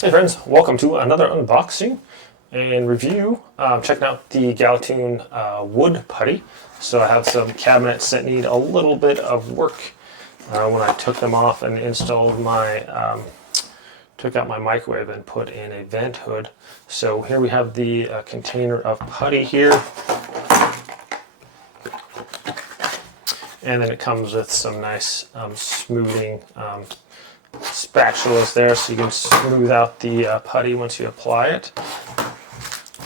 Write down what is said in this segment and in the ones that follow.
Hey friends, welcome to another unboxing and review. Checking out the Galatoon wood putty. So I have some cabinets that need a little bit of work. When I took them off and installed my, took out my microwave and put in a vent hood. So here we have the container of putty here. And then it comes with some nice smoothing spatulas there so you can smooth out the putty once you apply it.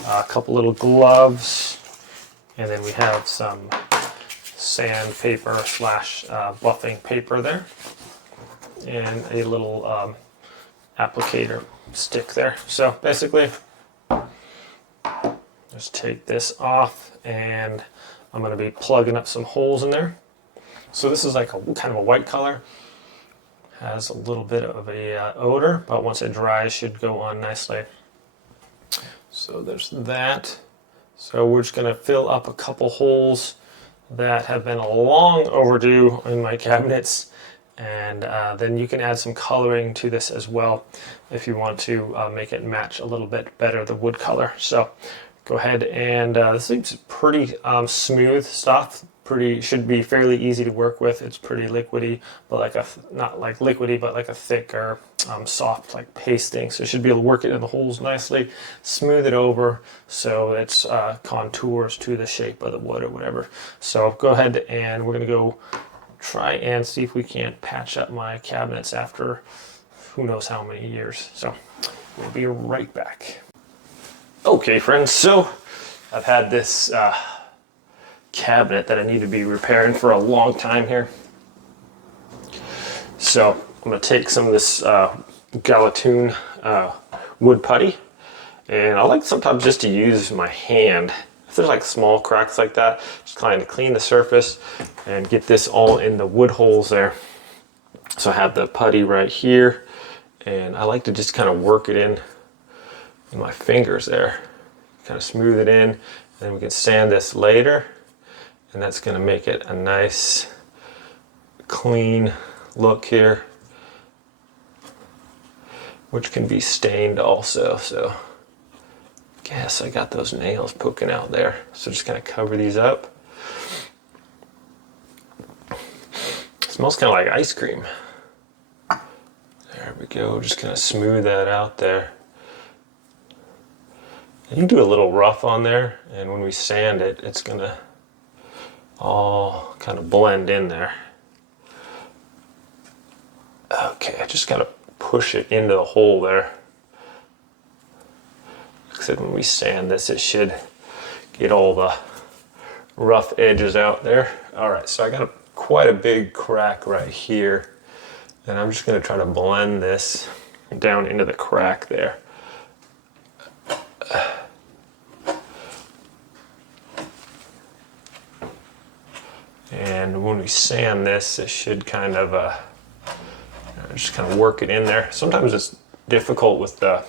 A couple little gloves, and then we have some sandpaper slash buffing paper there, and a little applicator stick there. So basically, just take this off, and I'm going to be plugging up some holes in there. So this is like a kind of a white color. Has a little bit of a odor, but once it dries, should go on nicely. So there's that. So we're just going to fill up a couple holes that have been long overdue in my cabinets, and then you can add some coloring to this as well if you want to make it match a little bit better the wood color. So go ahead and this seems pretty smooth stuff. Should be fairly easy to work with. It's pretty liquidy, but like not like liquidy, but like a thicker, soft like pasting. So you should be able to work it in the holes nicely, smooth it over so it's contours to the shape of the wood or whatever. So go ahead and we're gonna go try and see if we can't patch up my cabinets after who knows how many years. So we'll be right back. Okay, friends. So I've had this cabinet that I need to be repairing for a long time here. So I'm going to take some of this Galatoon wood putty, and I like sometimes just to use my hand. If there's like small cracks like that, just kind of clean the surface and get this all in the wood holes there. So I have the putty right here, and I like to just kind of work it in my fingers there, kind of smooth it in, and then we can sand this later. And that's going to make it a nice, clean look here, which can be stained also. So, guess I got those nails poking out there. So just kind of cover these up. It smells kind of like ice cream. There we go. Just kind of smooth that out there. And you can do a little rough on there, and when we sand it, it's going to all kind of blend in there. Okay, I just gotta push it into the hole there. Like I said, when we sand this, it should get all the rough edges out there. All right, so I got quite a big crack right here, and I'm just gonna try to blend this down into the crack there. And when we sand this, it should kind of just kind of work it in there. Sometimes it's difficult with the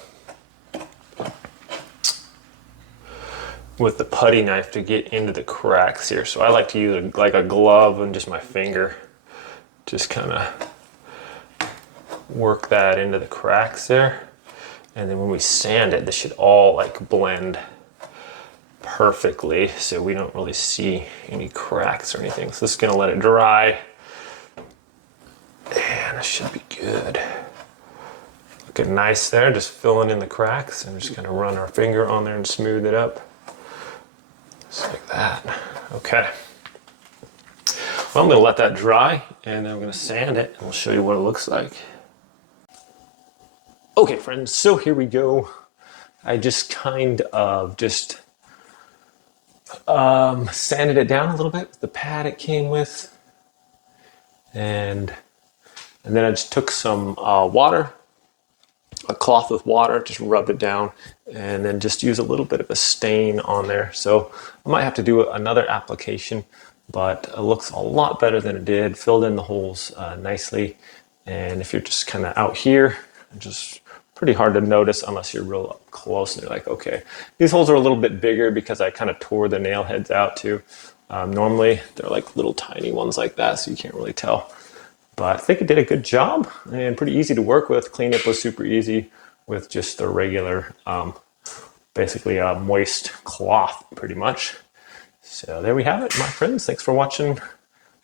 putty knife to get into the cracks here. So I like to use like a glove and just my finger, just kind of work that into the cracks there. And then when we sand it, this should all like blend perfectly, so we don't really see any cracks or anything. So this is gonna let it dry, and it should be good. Looking nice there, just filling in the cracks, and just gonna run our finger on there and smooth it up, just like that. Okay. Well, I'm gonna let that dry, and then I'm gonna sand it, and we'll show you what it looks like. Okay, friends, so here we go. I just kind of sanded it down a little bit with the pad it came with, and then I just took some water, a cloth with water, just rubbed it down, and then just use a little bit of a stain on there. So I might have to do another application, but it looks a lot better than it did. Filled in the holes nicely, and if you're just kind of out here, just pretty hard to notice unless you're real up close and you're like, okay, these holes are a little bit bigger because I kind of tore the nail heads out too. Normally they're like little tiny ones like that, so you can't really tell. But I think it did a good job and pretty easy to work with. Cleanup was super easy. with just a regular, basically a moist cloth pretty much. So there we have it, my friends. Thanks for watching.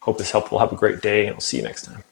Hope this helped. Have a great day, and I'll see you next time.